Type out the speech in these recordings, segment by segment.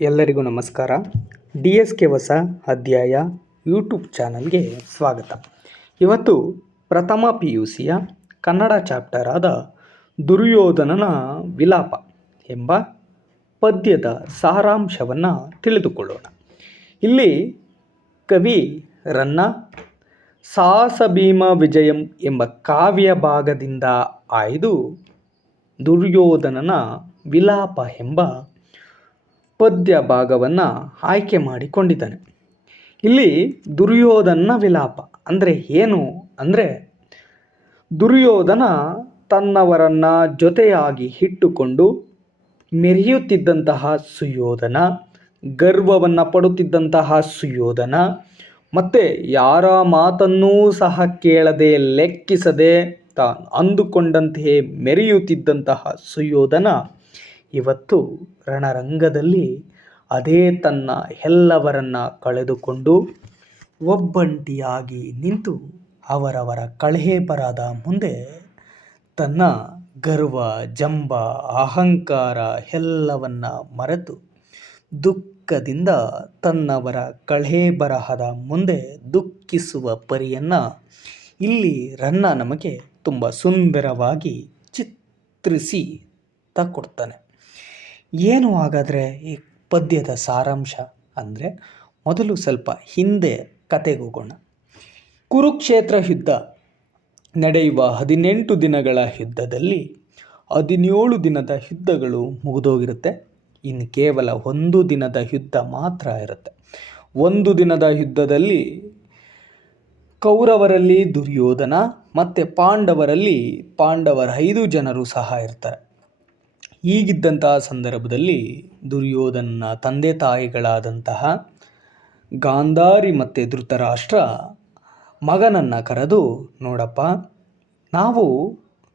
ಎಲ್ಲರಿಗೂ ನಮಸ್ಕಾರ. D S K ಹೊಸ ಅಧ್ಯಾಯ ಯೂಟ್ಯೂಬ್ ಚಾನಲ್ಗೆ ಸ್ವಾಗತ. ಇವತ್ತು ಪ್ರಥಮ PUCಯ ಕನ್ನಡ ಚಾಪ್ಟರ್ ಆದ ದುರ್ಯೋಧನನ ವಿಲಾಪ ಎಂಬ ಪದ್ಯದ ಸಾರಾಂಶವನ್ನು ತಿಳಿದುಕೊಳ್ಳೋಣ. ಇಲ್ಲಿ ಕವಿ ರನ್ನ ಸಾಹಸ ಭೀಮ ವಿಜಯಂ ಎಂಬ ಕಾವ್ಯ ಭಾಗದಿಂದ ಆಯ್ದು ದುರ್ಯೋಧನನ ವಿಲಾಪ ಎಂಬ ಪದ್ಯ ಭಾಗವನ್ನು ಆಯ್ಕೆ ಮಾಡಿಕೊಂಡಿದ್ದಾನೆ. ಇಲ್ಲಿ ದುರ್ಯೋಧನನ ವಿಲಾಪ ಅಂದರೆ ಏನು ಅಂದರೆ, ದುರ್ಯೋಧನ ತನ್ನವರನ್ನು ಜೊತೆಯಾಗಿ ಇಟ್ಟುಕೊಂಡು ಮೆರೆಯುತ್ತಿದ್ದಂತಹ ಸುಯೋಧನ, ಗರ್ವವನ್ನು ಪಡುತ್ತಿದ್ದಂತಹ ಸುಯೋಧನ, ಮತ್ತು ಯಾರ ಮಾತನ್ನೂ ಸಹ ಕೇಳದೆ ಲೆಕ್ಕಿಸದೆ ತಾನು ಅಂದುಕೊಂಡಂತೆಯೇ ಮೆರೆಯುತ್ತಿದ್ದಂತಹ ಸುಯೋಧನ ಇವತ್ತು ರಣರಂಗದಲ್ಲಿ ಅದೇ ತನ್ನ ಎಲ್ಲವರನ್ನ ಕಳೆದುಕೊಂಡು ಒಬ್ಬಂಟಿಯಾಗಿ ನಿಂತು ಅವರವರ ಕಳಹೇಬರದ ಮುಂದೆ ತನ್ನ ಗರ್ವ, ಜಂಬ, ಅಹಂಕಾರ ಎಲ್ಲವನ್ನ ಮರೆತು ದುಃಖದಿಂದ ತನ್ನವರ ಕಳಹೇಬರಹದ ಮುಂದೆ ದುಃಖಿಸುವ ಪರಿಯನ್ನು ಇಲ್ಲಿ ರನ್ನ ನಮಗೆ ತುಂಬ ಸುಂದರವಾಗಿ ಚಿತ್ರಿಸಿ ಕೊಡ್ತಾನೆ. ಏನು ಹಾಗಾದರೆ ಈ ಪದ್ಯದ ಸಾರಾಂಶ ಅಂದರೆ, ಮೊದಲು ಸ್ವಲ್ಪ ಹಿಂದೆ ಕತೆಗೆ ಹೋಗೋಣ. ಕುರುಕ್ಷೇತ್ರ ಯುದ್ಧ ನಡೆಯುವ 18 ದಿನಗಳ ಯುದ್ಧದಲ್ಲಿ 17 ದಿನದ ಯುದ್ಧಗಳು ಮುಗಿದೋಗಿರುತ್ತೆ. ಇನ್ನು ಕೇವಲ 1 ದಿನದ ಯುದ್ಧ ಮಾತ್ರ ಇರುತ್ತೆ. 1 ದಿನದ ಯುದ್ಧದಲ್ಲಿ ಕೌರವರಲ್ಲಿ ದುರ್ಯೋಧನ ಮತ್ತು ಪಾಂಡವರ 5 ಜನರು ಸಹ ಇರ್ತಾರೆ. ಹೀಗಿದ್ದಂತಹ ಸಂದರ್ಭದಲ್ಲಿ ದುರ್ಯೋಧನನ ತಂದೆ ತಾಯಿಗಳಾದಂತಹ ಗಾಂಧಾರಿ ಮತ್ತು ಧೃತರಾಷ್ಟ್ರ ಮಗನನ್ನು ಕರೆದು, ನೋಡಪ್ಪ, ನಾವು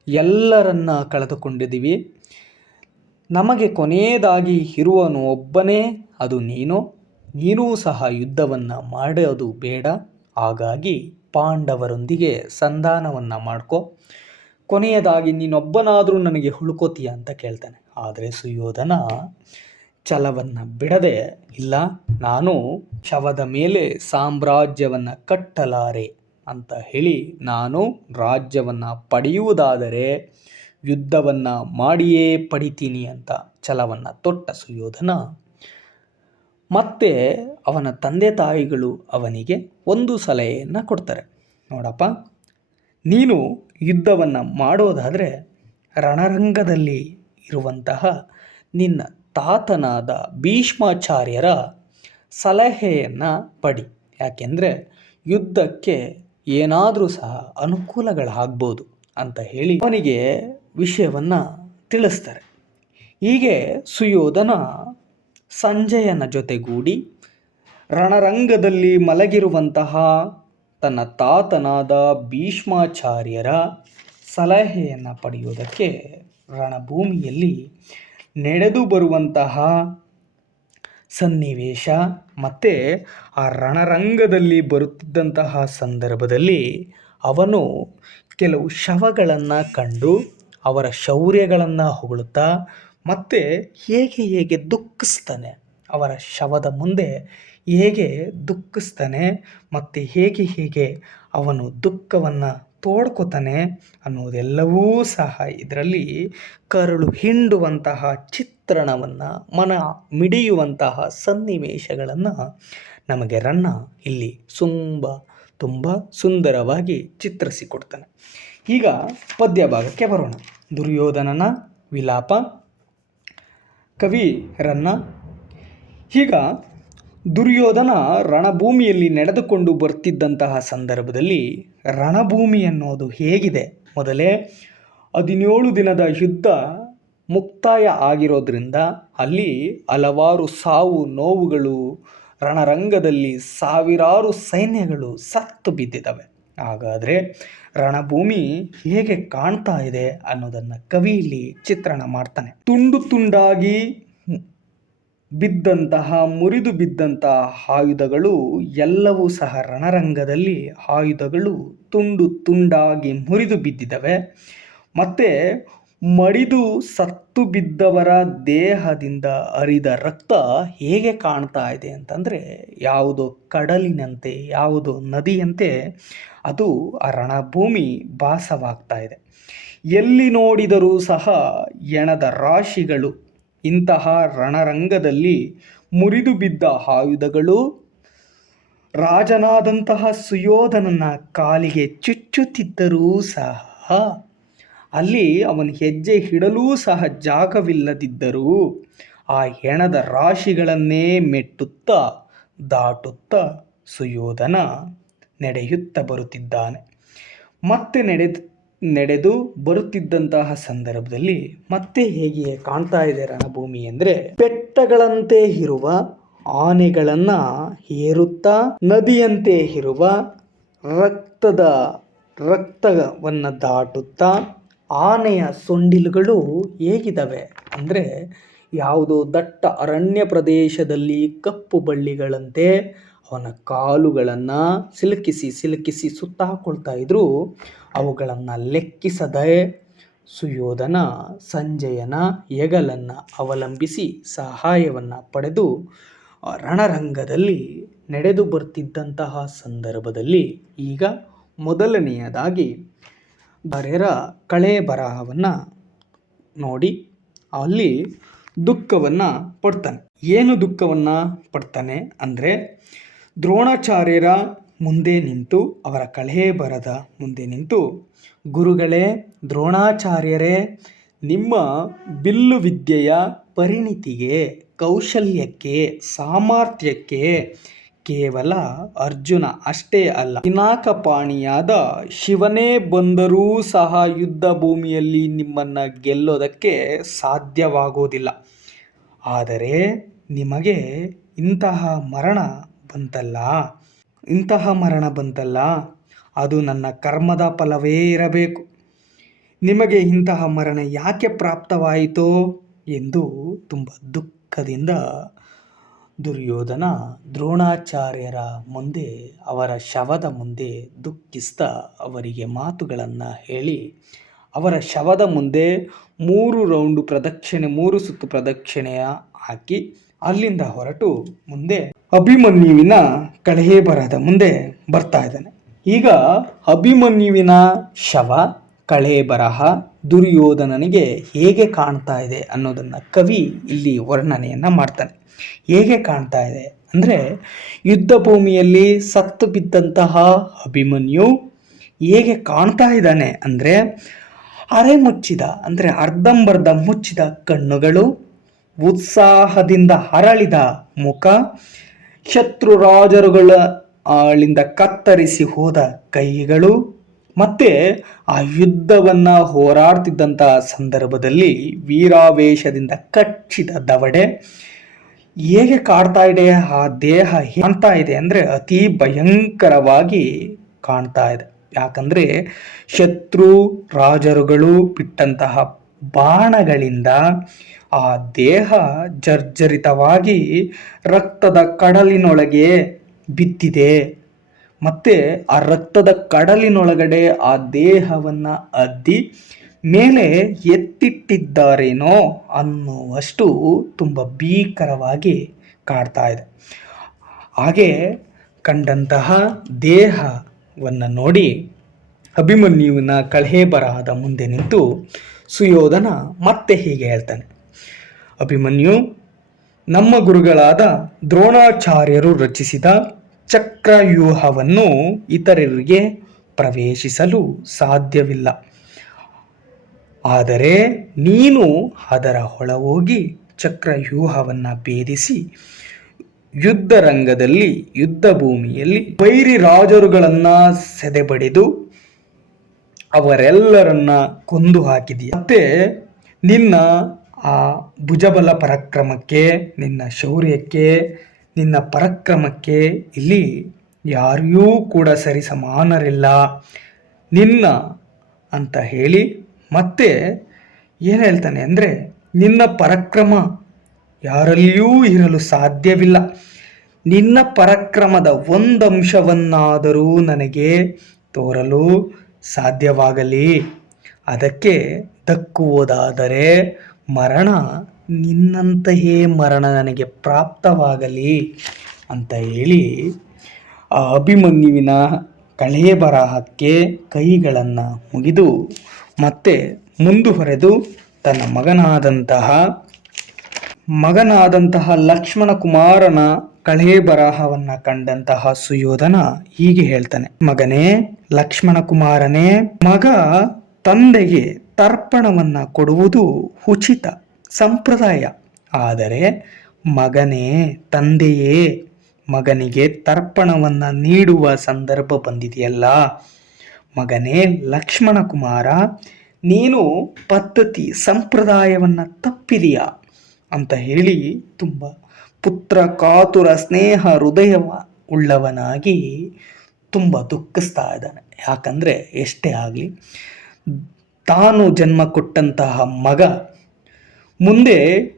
ಎಲ್ಲರನ್ನ ಕಳೆದುಕೊಂಡಿದ್ದೀವಿ, ನಮಗೆ ಕೊನೆಯದಾಗಿ ಇರುವನು ಒಬ್ಬನೇ, ಅದು ನೀನೂ ಸಹ ಯುದ್ಧವನ್ನು ಮಾಡೋದು ಬೇಡ, ಹಾಗಾಗಿ ಪಾಂಡವರೊಂದಿಗೆ ಸಂಧಾನವನ್ನು ಮಾಡ್ಕೊ, ಕೊನೆಯದಾಗಿ ನೀನೊಬ್ಬನಾದರೂ ನನಗೆ ಉಳ್ಕೋತೀಯ ಅಂತ ಕೇಳ್ತಾನೆ. ಆದರೆ ಸುಯೋಧನ ಛಲವನ್ನು ಬಿಡದೆ, ಇಲ್ಲ, ನಾನು ಶವದ ಮೇಲೆ ಸಾಮ್ರಾಜ್ಯವನ್ನು ಕಟ್ಟಲಾರೆ ಅಂತ ಹೇಳಿ, ನಾನು ರಾಜ್ಯವನ್ನು ಪಡೆಯುವುದಾದರೆ ಯುದ್ಧವನ್ನು ಮಾಡಿಯೇ ಪಡಿತೀನಿ ಅಂತ ಛಲವನ್ನು ತೊಟ್ಟ ಸುಯೋಧನ ಮತ್ತೆ ಅವನ ತಂದೆ ತಾಯಿಗಳು ಅವನಿಗೆ ಒಂದು ಸಲಹೆಯನ್ನು ಕೊಡ್ತಾರೆ. ನೋಡಪ್ಪ, ನೀನು ಯುದ್ಧವನ್ನು ಮಾಡೋದಾದರೆ ರಣರಂಗದಲ್ಲಿ ಇರುವಂತಹ ನಿನ್ನ ತಾತನಾದ ಭೀಷ್ಮಾಚಾರ್ಯರ ಸಲಹೆಯನ್ನು ಪಡಿ. ಯಾಕೆಂದರೆ ಯುದ್ಧಕ್ಕೆ ಏನಾದರೂ ಸಹ ಅನುಕೂಲಗಳಾಗ್ಬೋದು ಅಂತ ಹೇಳಿ ಅವನಿಗೆ ವಿಷಯವನ್ನು ತಿಳಿಸ್ತಾರೆ. ಹೀಗೆ ಸುಯೋಧನ ಸಂಜಯನ ಜೊತೆಗೂಡಿ ರಣರಂಗದಲ್ಲಿ ಮಲಗಿರುವಂತಹ ತನ್ನ ತಾತನಾದ ಭೀಷ್ಮಾಚಾರ್ಯರ ಸಲಹೆಯನ್ನು ಪಡೆಯುವುದಕ್ಕೆ ರಣಭೂಮಿಯಲ್ಲಿ ನಡೆದು ಬರುವಂತಹ ಸನ್ನಿವೇಶ ಮತ್ತು ಆ ರಣರಂಗದಲ್ಲಿ ಬರುತ್ತಿದ್ದಂತಹ ಸಂದರ್ಭದಲ್ಲಿ ಅವನು ಕೆಲವು ಶವಗಳನ್ನು ಕಂಡು ಅವರ ಶೌರ್ಯಗಳನ್ನು ಹೊಗಳುತ್ತಾ ಮತ್ತು ಹೇಗೆ ದುಃಖಿಸ್ತಾನೆ, ಅವರ ಶವದ ಮುಂದೆ ಹೇಗೆ ದುಃಖಿಸ್ತಾನೆ ಮತ್ತು ಹೇಗೆ ಅವನು ದುಃಖವನ್ನು ತೋಡ್ಕೋತಾನೆ ಅನ್ನೋದೆಲ್ಲವೂ ಸಹ ಇದರಲ್ಲಿ ಕರುಳು ಹಿಂಡುವಂತಹ ಚಿತ್ರಣವನ್ನು, ಮನ ಮಿಡಿಯುವಂತಹ ಸನ್ನಿವೇಶಗಳನ್ನು ನಮಗೆ ರನ್ನ ಇಲ್ಲಿ ತುಂಬ ಸುಂದರವಾಗಿ ಚಿತ್ರಿಸಿಕೊಡ್ತಾನೆ. ಈಗ ಪದ್ಯ ಭಾಗಕ್ಕೆ ಬರೋಣ. ದುರ್ಯೋಧನನ ವಿಲಾಪ, ಕವಿ ರನ್ನ. ಈಗ ದುರ್ಯೋಧನ ರಣಭೂಮಿಯಲ್ಲಿ ನಡೆದುಕೊಂಡು ಬರ್ತಿದ್ದಂತಹ ಸಂದರ್ಭದಲ್ಲಿ ರಣಭೂಮಿ ಅನ್ನೋದು ಹೇಗಿದೆ, ಮೊದಲೇ 17 ದಿನದ ಯುದ್ಧ ಮುಕ್ತಾಯ ಆಗಿರೋದ್ರಿಂದ ಅಲ್ಲಿ ಹಲವಾರು ಸಾವು ನೋವುಗಳು, ರಣರಂಗದಲ್ಲಿ ಸಾವಿರಾರು ಸೈನ್ಯಗಳು ಸತ್ತು ಬಿದ್ದಿದ್ದಾವೆ. ಹಾಗಾದರೆ ರಣಭೂಮಿ ಹೇಗೆ ಕಾಣ್ತಾ ಇದೆ ಅನ್ನೋದನ್ನು ಕವಿ ಇಲ್ಲಿ ಚಿತ್ರಣ ಮಾಡ್ತಾನೆ. ತುಂಡು ತುಂಡಾಗಿ ಬಿದ್ದಂತಹ, ಮುರಿದು ಬಿದ್ದಂತಹ ಆಯುಧಗಳು ಎಲ್ಲವೂ ಸಹ ರಣರಂಗದಲ್ಲಿ ಆಯುಧಗಳು ತುಂಡು ತುಂಡಾಗಿ ಮುರಿದು ಬಿದ್ದಿದ್ದಾವೆ. ಮತ್ತು ಮಡಿದು ಸತ್ತು ಬಿದ್ದವರ ದೇಹದಿಂದ ಹರಿದ ರಕ್ತ ಹೇಗೆ ಕಾಣ್ತಾ ಇದೆ ಅಂತಂದರೆ, ಯಾವುದೋ ಕಡಲಿನಂತೆ, ಯಾವುದೋ ನದಿಯಂತೆ ಅದು ಆ ರಣಭೂಮಿ ಭಾಸವಾಗ್ತಾ ಇದೆ. ಎಲ್ಲಿ ನೋಡಿದರೂ ಸಹ ಎಣದ ರಾಶಿಗಳು. ಇಂತಹ ರಣರಂಗದಲ್ಲಿ ಮುರಿದು ಬಿದ್ದ ಆಯುಧಗಳು ರಾಜನಾದಂತಹ ಸುಯೋಧನನ ಕಾಲಿಗೆ ಚುಚ್ಚುತ್ತಿದ್ದರೂ ಸಹ, ಅಲ್ಲಿ ಅವನ ಹೆಜ್ಜೆ ಇಡಲೂ ಸಹ ಜಾಗವಿಲ್ಲದಿದ್ದರೂ ಆ ಹೆಣದ ರಾಶಿಗಳನ್ನೇ ಮೆಟ್ಟುತ್ತಾ ದಾಟುತ್ತಾ ಸುಯೋಧನ ನಡೆಯುತ್ತಾ ಬರುತ್ತಿದ್ದಾನೆ. ಮತ್ತೆ ನಡೆದು ಬರುತ್ತಿದ್ದಂತಹ ಸಂದರ್ಭದಲ್ಲಿ ಮತ್ತೆ ಹೇಗೆ ಕಾಣ್ತಾ ಇದೆ ರಣಭೂಮಿ ಅಂದರೆ, ಬೆಟ್ಟಗಳಂತೆ ಇರುವ ಆನೆಗಳನ್ನು ಹೇರುತ್ತಾ ನದಿಯಂತೆ ಇರುವ ರಕ್ತವನ್ನು ದಾಟುತ್ತಾ ಆನೆಯ ಸೊಂಡಿಲುಗಳು ಹೇಗಿದ್ದಾವೆ ಅಂದರೆ, ಯಾವುದೋ ದಟ್ಟ ಅರಣ್ಯ ಪ್ರದೇಶದಲ್ಲಿ ಕಪ್ಪು ಬಳ್ಳಿಗಳಂತೆ ಅವನ ಕಾಲುಗಳನ್ನು ಸಿಲುಕಿಸಿ ಸುತ್ತಾಕೊಳ್ತಾ ಇದ್ರು. ಅವುಗಳನ್ನು ಲೆಕ್ಕಿಸದೆ ಸುಯೋಧನ ಸಂಜಯನ ಹೆಗಲನ್ನು ಅವಲಂಬಿಸಿ ಸಹಾಯವನ್ನು ಪಡೆದು ರಣರಂಗದಲ್ಲಿ ನಡೆದು ಬರ್ತಿದ್ದಂತಹ ಸಂದರ್ಭದಲ್ಲಿ ಈಗ ಮೊದಲನೆಯದಾಗಿ ಆರ್ಯರ ಕಳೆ ಬರಹವನ್ನು ನೋಡಿ ಅಲ್ಲಿ ದುಃಖವನ್ನು ಪಡ್ತಾನೆ. ಏನು ದುಃಖವನ್ನು ಪಡ್ತಾನೆ ಅಂದರೆ, ದ್ರೋಣಾಚಾರ್ಯರ ಮುಂದೆ ನಿಂತು, ಅವರ ಕಳೆ ಬರದ ಮುಂದೆ ನಿಂತು, ಗುರುಗಳೇ, ದ್ರೋಣಾಚಾರ್ಯರೇ, ನಿಮ್ಮ ಬಿಲ್ಲು ವಿದ್ಯೆಯ ಪರಿಣಿತಿಗೆ, ಕೌಶಲ್ಯಕ್ಕೆ, ಸಾಮರ್ಥ್ಯಕ್ಕೆ ಕೇವಲ ಅರ್ಜುನ ಅಷ್ಟೇ ಅಲ್ಲ, ಪಿನಾಕಪಾಣಿಯಾದ ಶಿವನೇ ಬಂದರೂ ಸಹ ಯುದ್ಧ ಭೂಮಿಯಲ್ಲಿ ನಿಮ್ಮನ್ನು ಗೆಲ್ಲೋದಕ್ಕೆ ಸಾಧ್ಯವಾಗೋದಿಲ್ಲ. ಆದರೆ ನಿಮಗೆ ಇಂತಹ ಮರಣ ಬಂತಲ್ಲ, ಅದು ನನ್ನ ಕರ್ಮದ ಫಲವೇ ಇರಬೇಕು. ನಿಮಗೆ ಇಂತಹ ಮರಣ ಯಾಕೆ ಪ್ರಾಪ್ತವಾಯಿತೋ ಎಂದು ತುಂಬ ದುಃಖದಿಂದ ದುರ್ಯೋಧನ ದ್ರೋಣಾಚಾರ್ಯರ ಮುಂದೆ, ಅವರ ಶವದ ಮುಂದೆ ದುಃಖಿಸ್ತಾ ಅವರಿಗೆ ಮಾತುಗಳನ್ನು ಹೇಳಿ, ಅವರ ಶವದ ಮುಂದೆ 3 ಸುತ್ತು ಪ್ರದಕ್ಷಿಣೆಯ ಹಾಕಿ ಅಲ್ಲಿಂದ ಹೊರಟು ಮುಂದೆ ಅಭಿಮನ್ಯುವಿನ ಕಳೆ ಬರದ ಮುಂದೆ ಬರ್ತಾ ಇದ್ದಾನೆ. ಈಗ ಅಭಿಮನ್ಯುವಿನ ಶವ, ಕಳೆ ಬರಹ ದುರ್ಯೋಧನನಿಗೆ ಹೇಗೆ ಕಾಣ್ತಾ ಇದೆ ಅನ್ನೋದನ್ನು ಕವಿ ಇಲ್ಲಿ ವರ್ಣನೆಯನ್ನು ಮಾಡ್ತಾನೆ. ಹೇಗೆ ಕಾಣ್ತಾ ಇದೆ ಅಂದರೆ, ಯುದ್ಧ ಭೂಮಿಯಲ್ಲಿ ಸತ್ತು ಬಿದ್ದಂತಹ ಅಭಿಮನ್ಯು ಹೇಗೆ ಕಾಣ್ತಾ ಇದ್ದಾನೆ ಅಂದರೆ, ಅರೆಮುಚ್ಚಿದ ಅಂದರೆ ಅರ್ಧಂಬರ್ಧ ಮುಚ್ಚಿದ ಕಣ್ಣುಗಳು, ಉತ್ಸಾಹದಿಂದ ಹರಳಿದ ಮುಖ, ಶತ್ರುರಾಜರುಗಳಿಂದ ಕತ್ತರಿಸಿ ಹೋದ ಕೈಗಳು, ಮತ್ತೆ ಆ ಯುದ್ಧವನ್ನು ಹೋರಾಡ್ತಿದ್ದಂತಹ ಸಂದರ್ಭದಲ್ಲಿ ವೀರಾವೇಶದಿಂದ ಕಚ್ಚಿದ ದವಡೆ ಹೇಗೆ ಕಾಡ್ತಾ ಇದೆ, ಆ ದೇಹ ಕಾಣ್ತಾ ಇದೆ ಅಂದರೆ ಅತಿ ಭಯಂಕರವಾಗಿ ಕಾಣ್ತಾ ಇದೆ. ಯಾಕಂದರೆ ಶತ್ರು ರಾಜರುಗಳು ಬಿಟ್ಟಂತಹ ಬಾಣಗಳಿಂದ ಆ ದೇಹ ಜರ್ಜರಿತವಾಗಿ ರಕ್ತದ ಕಡಲಿನೊಳಗೆ ಬಿದ್ದಿದೆ. ಮತ್ತು ಆ ರಕ್ತದ ಕಡಲಿನೊಳಗಡೆ ಆ ದೇಹವನ್ನು ಅದ್ದಿ ಮೇಲೆ ಎತ್ತಿಟ್ಟಿದ್ದಾರೇನೋ ಅನ್ನುವಷ್ಟು ತುಂಬ ಭೀಕರವಾಗಿ ಕಾಡ್ತಾ ಇದೆ. ಹಾಗೆ ಕಂಡಂತಹ ದೇಹವನ್ನು ನೋಡಿ ಅಭಿಮನ್ಯುವಿನ ಕಳೆ ಬರಹದ ಮುಂದೆ ನಿಂತು ಸುಯೋಧನ ಮತ್ತೆ ಹೀಗೆ ಹೇಳ್ತಾನೆ, ಅಭಿಮನ್ಯು, ನಮ್ಮ ಗುರುಗಳಾದ ದ್ರೋಣಾಚಾರ್ಯರು ರಚಿಸಿದ ಚಕ್ರವ್ಯೂಹವನ್ನು ಇತರರಿಗೆ ಪ್ರವೇಶಿಸಲು ಸಾಧ್ಯವಿಲ್ಲ. ಆದರೆ ನೀನು ಅದರ ಒಳಹೋಗಿ ಚಕ್ರವ್ಯೂಹವನ್ನು ಭೇದಿಸಿ ಯುದ್ಧರಂಗದಲ್ಲಿ, ಯುದ್ಧ ಭೂಮಿಯಲ್ಲಿ ವೈರಿ ರಾಜರುಗಳನ್ನು ಸೆದೆಬಡಿದು ಅವರೆಲ್ಲರನ್ನ ಕೊಂದು ಹಾಕಿದೀಯ. ಮತ್ತೆ ನಿನ್ನ ಆ ಭುಜಬಲ ಪರಾಕ್ರಮಕ್ಕೆ, ನಿನ್ನ ಶೌರ್ಯಕ್ಕೆ, ನಿನ್ನ ಪರಾಕ್ರಮಕ್ಕೆ ಇಲ್ಲಿ ಯಾರಿಗೂ ಕೂಡ ಸರಿಸಮಾನರಿಲ್ಲ ನಿನ್ನ ಅಂತ ಹೇಳಿ, ಮತ್ತೆ ಏನು ಹೇಳ್ತಾನೆ ಅಂದರೆ, ನಿನ್ನ ಪರಾಕ್ರಮ ಯಾರಲ್ಲಿಯೂ ಇರಲು ಸಾಧ್ಯವಿಲ್ಲ. ನಿನ್ನ ಪರಾಕ್ರಮದ ಒಂದಂಶವನ್ನಾದರೂ ನನಗೆ ತೋರಲು ಸಾಧ್ಯವಾಗಲಿ. ಅದಕ್ಕೆ ದಕ್ಕುವುದಾದರೆ ಮರಣ ನಿನ್ನಂತೆಯೇ ಮರಣ ನನಗೆ ಪ್ರಾಪ್ತವಾಗಲಿ ಅಂತ ಹೇಳಿ ಆ ಅಭಿಮನ್ಯುವಿನ ಕಳೆಯ ಬರಹಕ್ಕೆ ಕೈಗಳನ್ನು ಮುಗಿದು ಮತ್ತೆ ಮುಂದುವರೆದು ತನ್ನ ಮಗನಾದಂತಹ ಲಕ್ಷ್ಮಣ ಕುಮಾರನ ಕಳೆ ಬರಹವನ್ನು ಕಂಡಂತಹ ಸುಯೋಧನ ಹೀಗೆ ಹೇಳ್ತಾನೆ, ಮಗನೇ ಲಕ್ಷ್ಮಣ ಕುಮಾರನೇ, ಮಗ ತಂದೆಗೆ ತರ್ಪಣವನ್ನ ಕೊಡುವುದು ಉಚಿತ ಸಂಪ್ರದಾಯ. ಆದರೆ ಮಗನೇ ತಂದೆಯೇ ಮಗನಿಗೆ ತರ್ಪಣವನ್ನ ನೀಡುವ ಸಂದರ್ಭ ಬಂದಿದೆಯಲ್ಲ, ಮಗನೇ ಲಕ್ಷ್ಮಣ ಕುಮಾರ, ನೀನು ಪದ್ಧತಿ ಸಂಪ್ರದಾಯವನ್ನ ತಪ್ಪಿದೀಯಾ ಅಂತ ಹೇಳಿ ತುಂಬ ಪುತ್ರ ಕಾತುರ ಸ್ನೇಹ ಹೃದಯ ಉಳ್ಳವನಾಗಿ ತುಂಬ ದುಃಖಿಸ್ತಾ ಇದ್ದಾನೆ. ಯಾಕಂದರೆ ಎಷ್ಟೇ ಆಗಲಿ ತಾನು ಜನ್ಮ ಕೊಟ್ಟಂತಹ ಮಗ ಮುಂದೆ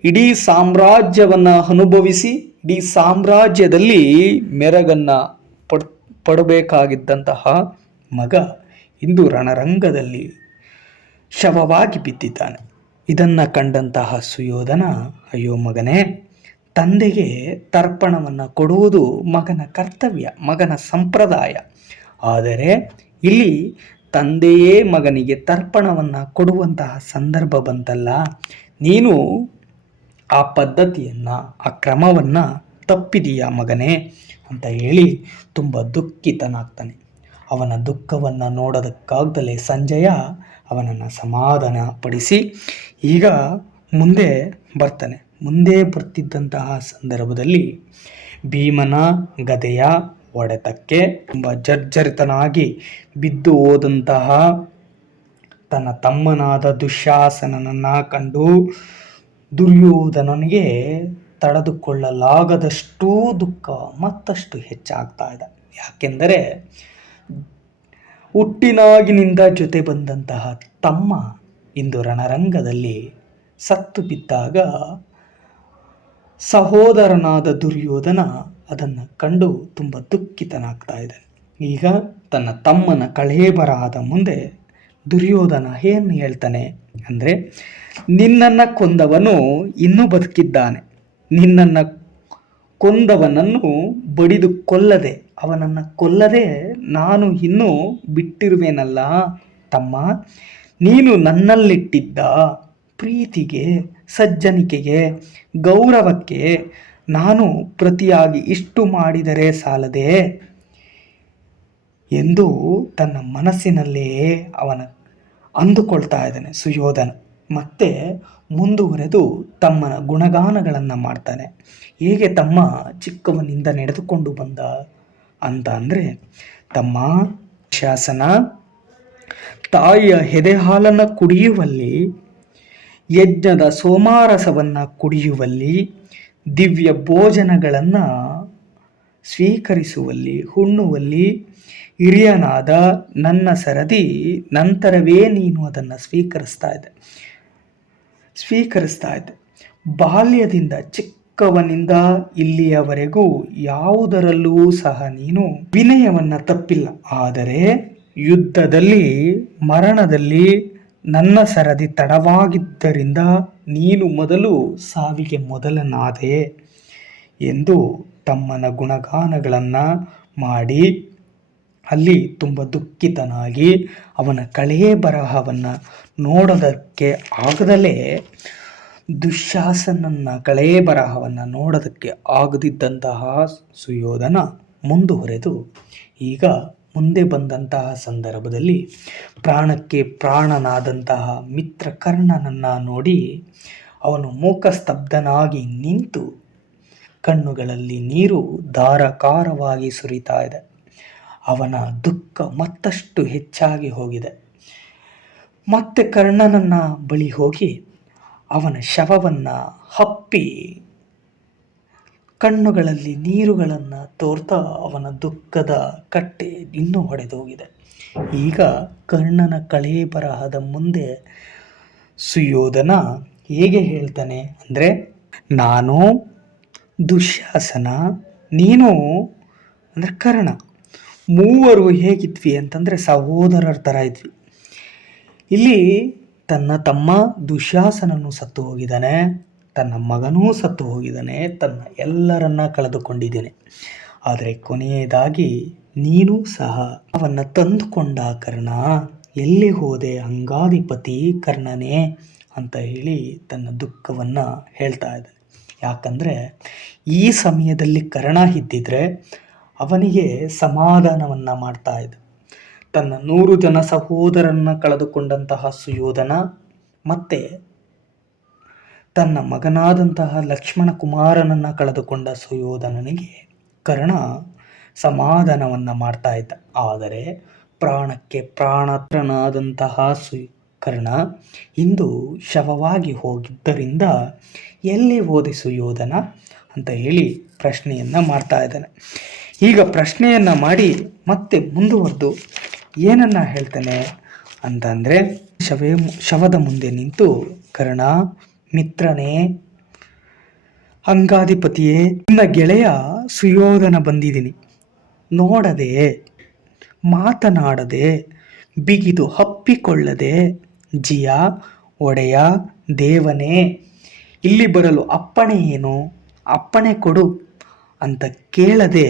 ಇಡೀ ಸಾಮ್ರಾಜ್ಯವನ್ನು ಅನುಭವಿಸಿ ಇಡೀ ಸಾಮ್ರಾಜ್ಯದಲ್ಲಿ ಮೆರಗನ್ನು ಪಡಬೇಕಾಗಿದ್ದಂತಹ ಮಗ ಇಂದು ರಣರಂಗದಲ್ಲಿ ಶವವಾಗಿ ಬಿದ್ದಿದ್ದಾನೆ. ಇದನ್ನು ಕಂಡಂತಹ ಸುಯೋಧನ, ಅಯ್ಯೋ ಮಗನೇ, ತಂದೆಗೆ ತರ್ಪಣವನ್ನು ಕೊಡುವುದು ಮಗನ ಕರ್ತವ್ಯ, ಮಗನ ಸಂಪ್ರದಾಯ. ಆದರೆ ಇಲ್ಲಿ ತಂದೆಯೇ ಮಗನಿಗೆ ತರ್ಪಣವನ್ನು ಕೊಡುವಂತಹ ಸಂದರ್ಭ ಬಂತಲ್ಲ, ನೀನು ಆ ಪದ್ಧತಿಯನ್ನು ಆ ಕ್ರಮವನ್ನು ತಪ್ಪಿದೀಯಾ ಮಗನೇ ಅಂತ ಹೇಳಿ ತುಂಬ ದುಃಖಿತನಾಗ್ತಾನೆ. ಅವನ ದುಃಖವನ್ನು ನೋಡೋದಕ್ಕಾಗ್ದಲೇ ಸಂಜಯ ಅವನನ್ನು ಸಮಾಧಾನ ಪಡಿಸಿ ಈಗ ಮುಂದೆ ಬರ್ತಾನೆ. ಮುಂದೆ ಬರ್ತಿದ್ದಂತಹ ಸಂದರ್ಭದಲ್ಲಿ ಭೀಮನ ಗದೆಯ ಹೊಡೆತಕ್ಕೆ ತುಂಬ ಜರ್ಜರಿತನಾಗಿ ಬಿದ್ದು ಹೋದಂತಹ ತನ್ನ ತಮ್ಮನಾದ ದುಶ್ಯಾಸನನನ್ನು ಕಂಡು ದುರ್ಯೋಧನನಿಗೆ ತಡೆದುಕೊಳ್ಳಲಾಗದಷ್ಟು ದುಃಖ ಮತ್ತಷ್ಟು ಹೆಚ್ಚಾಗ್ತಾ ಇದೆ. ಯಾಕೆಂದರೆ ಹುಟ್ಟಿನಾಗಿನಿಂದ ಜೊತೆ ಬಂದಂತಹ ತಮ್ಮ ಇಂದು ರಣರಂಗದಲ್ಲಿ ಸತ್ತು ಬಿದ್ದಾಗ ಸಹೋದರನಾದ ದುರ್ಯೋಧನ ಅದನ್ನು ಕಂಡು ತುಂಬ ದುಃಖಿತನಾಗ್ತಾ ಇದ್ದಾನೆ. ಈಗ ತನ್ನ ತಮ್ಮನ ಕಳೆ ಬರಹದ ಮುಂದೆ ದುರ್ಯೋಧನ ಏನು ಹೇಳ್ತಾನೆ ಅಂದರೆ, ನಿನ್ನನ್ನು ಕೊಂದವನು ಇನ್ನೂ ಬದುಕಿದ್ದಾನೆ, ನಿನ್ನನ್ನು ಕೊಂದವನನ್ನು ಬಡಿದು ಕೊಲ್ಲದೆ, ಅವನನ್ನು ಕೊಲ್ಲದೆ ನಾನು ಇನ್ನೂ ಬಿಟ್ಟಿರುವೆನಲ್ಲ ತಮ್ಮ. ನೀನು ನನ್ನಲ್ಲಿಟ್ಟಿದ್ದ ಪ್ರೀತಿಗೆ, ಸಜ್ಜನಿಕೆಗೆ, ಗೌರವಕ್ಕೆ ನಾನು ಪ್ರತಿಯಾಗಿ ಇಷ್ಟು ಮಾಡಿದರೆ ಸಾಲದೆ ಎಂದು ತನ್ನ ಮನಸ್ಸಿನಲ್ಲೇ ಅವನ ಅಂದುಕೊಳ್ತಾ ಇದ್ದಾನೆ ಸುಯೋಧನ. ಮತ್ತೆ ಮುಂದುವರೆದು ತಮ್ಮನ ಗುಣಗಾನಗಳನ್ನು ಮಾಡ್ತಾನೆ. ಹೇಗೆ ತಮ್ಮ ಚಿಕ್ಕವನಿಂದ ನಡೆದುಕೊಂಡು ಬಂದ ಅಂತ ಅಂದರೆ, ತಮ್ಮ ಶಾಸನ ತಾಯಿಯ ಎದೆಹಾಲನ್ನು ಕುಡಿಯುವಲ್ಲಿ, ಯಜ್ಞದ ಸೋಮಾರಸವನ್ನು ಕುಡಿಯುವಲ್ಲಿ, ದಿವ್ಯ ಭೋಜನಗಳನ್ನು ಸ್ವೀಕರಿಸುವಲ್ಲಿ, ಉಣ್ಣುವಲ್ಲಿ ಹಿರಿಯನಾದ ನನ್ನ ಸರದಿ ನಂತರವೇ ನೀನು ಅದನ್ನು ಸ್ವೀಕರಿಸ್ತಾ ಇದ್ದೆ. ಬಾಲ್ಯದಿಂದ ಚಿಕ್ಕವನಿಂದ ಇಲ್ಲಿಯವರೆಗೂ ಯಾವುದರಲ್ಲೂ ಸಹ ನೀನು ವಿನಯವನ್ನು ತಪ್ಪಿಲ್ಲ. ಆದರೆ ಯುದ್ಧದಲ್ಲಿ, ಮರಣದಲ್ಲಿ ನನ್ನ ಸರದಿ ತಡವಾಗಿದ್ದರಿಂದ ನೀನು ಮೊದಲು ಸಾವಿಗೆ ಮೊದಲನಾದೆ ಎಂದು ತಮ್ಮನ ಗುಣಗಾನಗಳನ್ನು ಮಾಡಿ ಅಲ್ಲಿ ತುಂಬ ದುಃಖಿತನಾಗಿ ಅವನ ಕಳೆಯ ಬರಹವನ್ನು ನೋಡೋದಕ್ಕೆ ಆಗದಲೇ, ದುಶ್ಯಾಸನನ ಕಳೆಯ ಬರಹವನ್ನು ನೋಡೋದಕ್ಕೆ ಆಗದಿದ್ದಂತಹ ಸುಯೋಧನ ಮುಂದುವರೆದು ಈಗ ಮುಂದೆ ಬಂದಂತಹ ಸಂದರ್ಭದಲ್ಲಿ ಪ್ರಾಣಕ್ಕೆ ಪ್ರಾಣನಾದಂತಹ ಮಿತ್ರ ಕರ್ಣನನ್ನು ನೋಡಿ ಅವನು ಮೂಕಸ್ತಬ್ಧನಾಗಿ ನಿಂತು ಕಣ್ಣುಗಳಲ್ಲಿ ನೀರು ಧಾರಾಕಾರವಾಗಿ ಸುರಿತಾ ಇದೆ. ಅವನ ದುಃಖ ಮತ್ತಷ್ಟು ಹೆಚ್ಚಾಗಿ ಹೋಗಿದೆ. ಮತ್ತೆ ಕರ್ಣನನ್ನ ಬಳಿ ಹೋಗಿ ಅವನ ಶವವನ್ನು ಹಪ್ಪಿ ಕಣ್ಣುಗಳಲ್ಲಿ ನೀರುಗಳನ್ನು ತೋರ್ತಾ ಅವನ ದುಃಖದ ಕಟ್ಟೆ ಇನ್ನೂ ಹೊಡೆದೋಗಿದೆ. ಈಗ ಕರ್ಣನ ಕಳೆ ಬರಹದ ಮುಂದೆ ಸುಯೋಧನ ಹೇಗೆ ಹೇಳ್ತಾನೆ ಅಂದರೆ, ನಾನು ದುಶ್ಯಾಸನ, ನೀನು ಅಂದರೆ ಕರ್ಣ, ಮೂವರು ಹೇಗಿದ್ವಿ ಅಂತಂದರೆ ಸಹೋದರರ ಥರ ಇದ್ವಿ. ಇಲ್ಲಿ ತನ್ನ ತಮ್ಮ ದುಶ್ಯಾಸನನು ಸತ್ತು ಹೋಗಿದ್ದಾನೆ, ತನ್ನ ಮಗನೂ ಸತ್ತು ಹೋಗಿದ್ದಾನೆ, ತನ್ನ ಎಲ್ಲರನ್ನ ಕಳೆದುಕೊಂಡಿದ್ದೇನೆ. ಆದರೆ ಕೊನೆಯದಾಗಿ ನೀನು ಸಹ ಅವನ್ನ ತಂದುಕೊಂಡ ಕರ್ಣ, ಎಲ್ಲಿ ಹೋದೆ ಅಂಗಾಧಿಪತಿ ಕರ್ಣನೇ ಅಂತ ಹೇಳಿ ತನ್ನ ದುಃಖವನ್ನು ಹೇಳ್ತಾ ಇದ್ದಾನೆ. ಯಾಕಂದರೆ ಈ ಸಮಯದಲ್ಲಿ ಕರ್ಣ ಇದ್ದಿದ್ರೆ ಅವನಿಗೆ ಸಮಾಧಾನವನ್ನು ಮಾಡ್ತಾ ಇದ್ದ. ತನ್ನ 100 ಜನ ಸಹೋದರನ್ನ ಕಳೆದುಕೊಂಡಂತಹ ಸುಯೋಧನ ಮತ್ತೆ ತನ್ನ ಮಗನಾದಂತಹ ಲಕ್ಷ್ಮಣ ಕುಮಾರನನ್ನು ಕಳೆದುಕೊಂಡ ಸುಯೋಧನನಿಗೆ ಕರ್ಣ ಸಮಾಧಾನವನ್ನು ಮಾಡ್ತಾ ಇದ್ದ. ಆದರೆ ಪ್ರಾಣಕ್ಕೆ ಪ್ರಾಣನಾದಂತಹ ಕರ್ಣ ಇಂದು ಶವವಾಗಿ ಹೋಗಿದ್ದರಿಂದ ಎಲ್ಲಿ ಹೋದೆ ಸುಯೋಧನ ಅಂತ ಹೇಳಿ ಪ್ರಶ್ನೆಯನ್ನು ಮಾಡ್ತಾ ಇದ್ದಾನೆ. ಈಗ ಪ್ರಶ್ನೆಯನ್ನು ಮಾಡಿ ಮತ್ತೆ ಮುಂದುವರೆದು ಏನನ್ನ ಹೇಳ್ತಾನೆ ಅಂತಂದರೆ, ಶವದ ಮುಂದೆ ನಿಂತು ಕರ್ಣ, ಮಿತ್ರನೇ, ಅಂಗಾಧಿಪತಿಯೇ, ನಿನ್ನ ಗೆಳೆಯ ಸುಯೋಧನ ಬಂದಿದ್ದೀನಿ. ನೋಡದೆ, ಮಾತನಾಡದೆ, ಬಿಗಿದು ಹಪ್ಪಿಕೊಳ್ಳದೆ, ಜಿಯ, ಒಡೆಯ, ದೇವನೇ, ಇಲ್ಲಿ ಬರಲು ಅಪ್ಪಣೆ ಏನು, ಅಪ್ಪಣೆ ಕೊಡು ಅಂತ ಕೇಳದೆ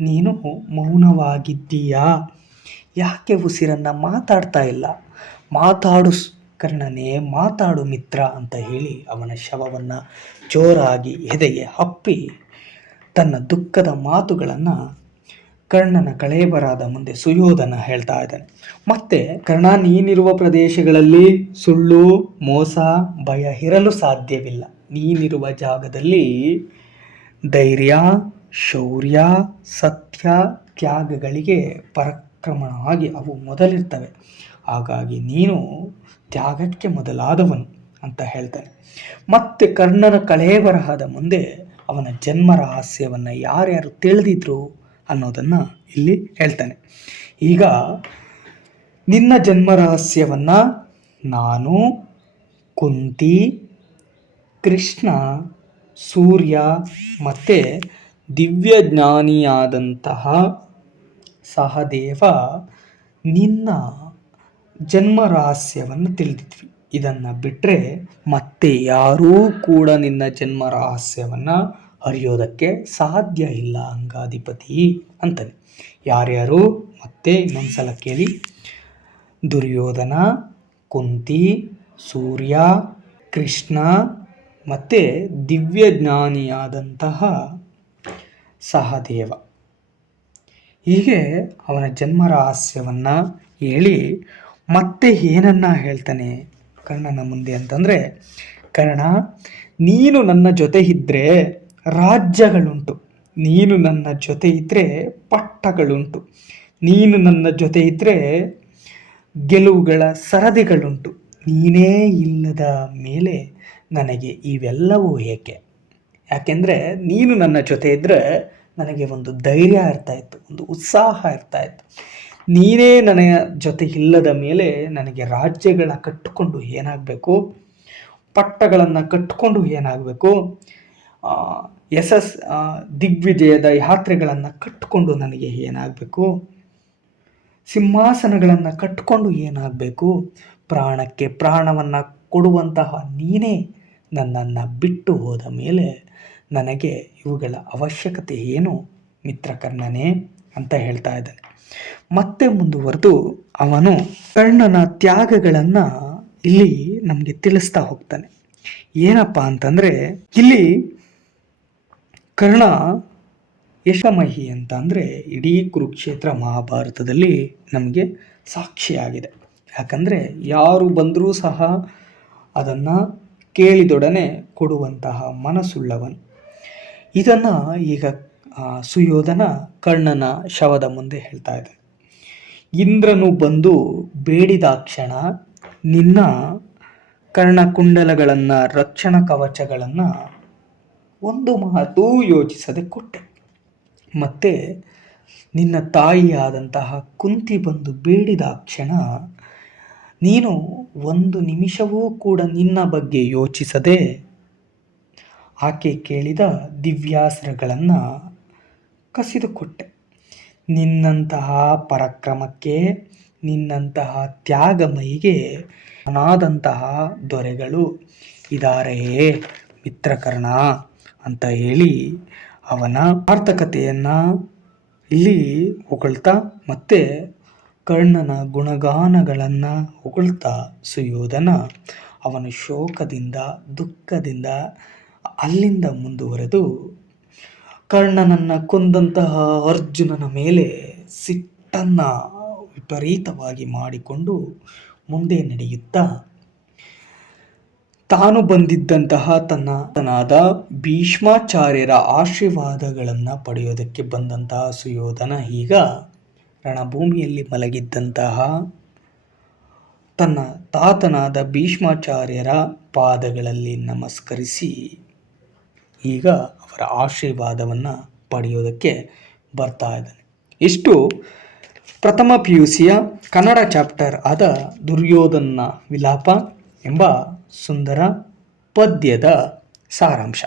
ನೀನು ಮೌನವಾಗಿದ್ದೀಯಾ? ಯಾಕೆ ಉಸಿರನ್ನು ಮಾತಾಡ್ತಾ ಇಲ್ಲ? ಮಾತಾಡು ಕರ್ಣನೇ, ಮಾತಾಡು ಮಿತ್ರ ಅಂತ ಹೇಳಿ ಅವನ ಶವವನ್ನು ಜೋರಾಗಿ ಎದೆಗೆ ಹಪ್ಪಿ ತನ್ನ ದುಃಖದ ಮಾತುಗಳನ್ನು ಕರ್ಣನ ಕಳೇಬರಾದ ಮುಂದೆ ಸುಯೋಧನ ಹೇಳ್ತಾ ಇದ್ದಾನೆ. ಮತ್ತೆ ಕರ್ಣ, ನೀನಿರುವ ಪ್ರದೇಶಗಳಲ್ಲಿ ಸುಳ್ಳು, ಮೋಸ, ಭಯ ಇರಲು ಸಾಧ್ಯವಿಲ್ಲ. ನೀನಿರುವ ಜಾಗದಲ್ಲಿ ಧೈರ್ಯ, ಶೌರ್ಯ, ಸತ್ಯ, ತ್ಯಾಗಗಳಿಗೆ ಪರಾಕ್ರಮವಾಗಿ ಅವು ಮೊದಲಿರ್ತವೆ. ಹಾಗಾಗಿ ನೀನು ತ್ಯಾಗಕ್ಕೆ ಮೊದಲಾದವನು ಅಂತ ಹೇಳ್ತಾನೆ. ಮತ್ತೆ ಕರ್ಣನ ಕಳೇಬರಹದ ಮುಂದೆ ಅವನ ಜನ್ಮ ರಹಸ್ಯವನ್ನು ಯಾರ್ಯಾರು ತಿಳಿದಿದ್ರು ಅನ್ನೋದನ್ನು ಇಲ್ಲಿ ಹೇಳ್ತಾನೆ. ಈಗ ನಿನ್ನ ಜನ್ಮ ರಹಸ್ಯವನ್ನು ನಾನು, ಕುಂತಿ, ಕೃಷ್ಣ, ಸೂರ್ಯ ಮತ್ತು ದಿವ್ಯಜ್ಞಾನಿಯಾದಂತಹ ಸಹದೇವ ನಿನ್ನ ಜನ್ಮ ರಹಸ್ಯವನ್ನು ತಿಳಿದಿದ್ವಿ. ಇದನ್ನು ಬಿಟ್ಟರೆ ಮತ್ತೆ ಯಾರೂ ಕೂಡ ನಿನ್ನ ಜನ್ಮ ರಹಸ್ಯವನ್ನು ಅರಿಯೋದಕ್ಕೆ ಸಾಧ್ಯ ಇಲ್ಲ ಅಂಗಾಧಿಪತಿ ಅಂತಾನೆ. ಯಾರ್ಯಾರು ಮತ್ತೆ ಇನ್ನೊಂದ್ಸಲ ಕೇಳಿ. ದುರ್ಯೋಧನ, ಕುಂತಿ, ಸೂರ್ಯ, ಕೃಷ್ಣ ಮತ್ತು ದಿವ್ಯಜ್ಞಾನಿಯಾದಂತಹ ಸಹದೇವ. ಹೀಗೆ ಅವನ ಜನ್ಮ ರಹಸ್ಯವನ್ನು ಹೇಳಿ ಮತ್ತೆ ಏನನ್ನ ಹೇಳ್ತಾನೆ ಕರ್ಣನ ಮುಂದೆ ಅಂತಂದರೆ, ಕರ್ಣ, ನೀನು ನನ್ನ ಜೊತೆ ಇದ್ದರೆ ರಾಜ್ಯಗಳುಂಟು, ನೀನು ನನ್ನ ಜೊತೆ ಇದ್ದರೆ ಪಟ್ಟಗಳುಂಟು, ನೀನು ನನ್ನ ಜೊತೆ ಇದ್ದರೆ ಗೆಲುವುಗಳ ಸರದಿಗಳುಂಟು. ನೀನೇ ಇಲ್ಲದ ಮೇಲೆ ನನಗೆ ಇವೆಲ್ಲವೂ ಏಕೆ? ಯಾಕೆಂದರೆ ನೀನು ನನ್ನ ಜೊತೆ ಇದ್ದರೆ ನನಗೆ ಒಂದು ಧೈರ್ಯ ಇರ್ತಾಯಿತ್ತು, ಒಂದು ಉತ್ಸಾಹ ಇರ್ತಾಯಿತ್ತು. ನೀನೇ ನನ್ನ ಜೊತೆ ಇಲ್ಲದ ಮೇಲೆ ನನಗೆ ರಾಜ್ಯಗಳ ಕಟ್ಟಿಕೊಂಡು ಏನಾಗಬೇಕು, ಪಟ್ಟಗಳನ್ನು ಕಟ್ಟಿಕೊಂಡು ಏನಾಗಬೇಕು, ದಿಗ್ವಿಜಯದ ಯಾತ್ರೆಗಳನ್ನು ಕಟ್ಟಿಕೊಂಡು ನನಗೆ ಏನಾಗಬೇಕು, ಸಿಂಹಾಸನಗಳನ್ನು ಕಟ್ಟಿಕೊಂಡು ಏನಾಗಬೇಕು, ಪ್ರಾಣಕ್ಕೆ ಪ್ರಾಣವನ್ನು ಕೊಡುವಂತಹ ನೀನೇ ನನ್ನನ್ನು ಬಿಟ್ಟು ಹೋದ ಮೇಲೆ ನನಗೆ ಇವುಗಳ ಅವಶ್ಯಕತೆ ಏನು ಮಿತ್ರಕರ್ಣನೇ ಅಂತ ಹೇಳ್ತಾ ಇದ್ದಾನೆ. ಮತ್ತೆ ಮುಂದುವರೆದು ಅವನು ಕರ್ಣನ ತ್ಯಾಗಗಳನ್ನು ಇಲ್ಲಿ ನಮಗೆ ತಿಳಿಸ್ತಾ ಹೋಗ್ತಾನೆ. ಏನಪ್ಪ ಅಂತಂದರೆ, ಇಲ್ಲಿ ಕರ್ಣ ಯಶಮಹಿ ಅಂತ ಅಂದರೆ ಇಡೀ ಕುರುಕ್ಷೇತ್ರ ಮಹಾಭಾರತದಲ್ಲಿ ನಮಗೆ ಸಾಕ್ಷಿಯಾಗಿದೆ. ಯಾಕಂದರೆ ಯಾರು ಬಂದರೂ ಸಹ ಅದನ್ನು ಕೇಳಿದೊಡನೆ ಕೊಡುವಂತಹ ಮನಸ್ಸುಳ್ಳವನು. ಇದನ್ನು ಈಗ ಸುಯೋಧನ ಕರ್ಣನ ಶವದ ಮುಂದೆ ಹೇಳ್ತಾ ಇದ್ದಾನೆ. ಇಂದ್ರನು ಬಂದು ಬೇಡಿದಾಕ್ಷಣ ನಿನ್ನ ಕರ್ಣಕುಂಡಲಗಳನ್ನು, ರಕ್ಷಣ ಕವಚಗಳನ್ನು ಒಂದು ಮಾತು ಯೋಚಿಸದೆ ಕೊಟ್ಟೆ. ಮತ್ತು ನಿನ್ನ ತಾಯಿಯಾದಂತಹ ಕುಂತಿ ಬಂದು ಬೇಡಿದಾಕ್ಷಣ ನೀನು ಒಂದು ನಿಮಿಷವೂ ಕೂಡ ನಿನ್ನ ಬಗ್ಗೆ ಯೋಚಿಸದೆ ಆಕೆ ಕೇಳಿದ ದಿವ್ಯಾಸ್ತ್ರಗಳನ್ನು ಕಸಿದುಕೊಟ್ಟೆ. ನಿನ್ನಂತಹ ಪರಾಕ್ರಮಕ್ಕೆ, ನಿನ್ನಂತಹ ತ್ಯಾಗಮಯಿಗೆ ಅನಾದಂತಹ ದೊರೆಗಳು ಇದಾರೆಯೇ ಮಿತ್ರಕರ್ಣ ಅಂತ ಹೇಳಿ ಅವನ ಸಾರ್ಥಕತೆಯನ್ನು ಇಲ್ಲಿ ಹೊಗಳ್ತಾ ಮತ್ತೆ ಕರ್ಣನ ಗುಣಗಾನಗಳನ್ನು ಹೊಗಳ್ತಾ ಸುಯೋಧನ ಅವನ ಶೋಕದಿಂದ ದುಃಖದಿಂದ ಅಲ್ಲಿಂದ ಮುಂದುವರೆದು ಕರ್ಣನನ್ನು ಕೊಂದಂತಹ ಅರ್ಜುನನ ಮೇಲೆ ಸಿಟ್ಟನ್ನು ವಿಪರೀತವಾಗಿ ಮಾಡಿಕೊಂಡು ಮುಂದೆ ನಡೆಯುತ್ತಾ ತಾನು ಬಂದಿದ್ದಂತಹ ತನ್ನನಾದ ಭೀಷ್ಮಾಚಾರ್ಯರ ಆಶೀರ್ವಾದಗಳನ್ನು ಪಡೆಯೋದಕ್ಕೆ ಬಂದಂತಹ ಸುಯೋಧನ ಈಗ ರಣಭೂಮಿಯಲ್ಲಿ ಮಲಗಿದ್ದಂತಹ ತನ್ನ ತಾತನಾದ ಭೀಷ್ಮಾಚಾರ್ಯರ ಪಾದಗಳಲ್ಲಿ ನಮಸ್ಕರಿಸಿ ಈಗ ಅವರ ಆಶೀರ್ವಾದವನ್ನು ಪಡೆಯೋದಕ್ಕೆ ಬರ್ತಾ ಇದ್ದಾನೆ. ಇಷ್ಟು ಪ್ರಥಮ PUCಯ ಕನ್ನಡ ಚಾಪ್ಟರ್ ಆದ ದುರ್ಯೋಧನ ವಿಲಾಪ ಎಂಬ ಸುಂದರ ಪದ್ಯದ ಸಾರಾಂಶ.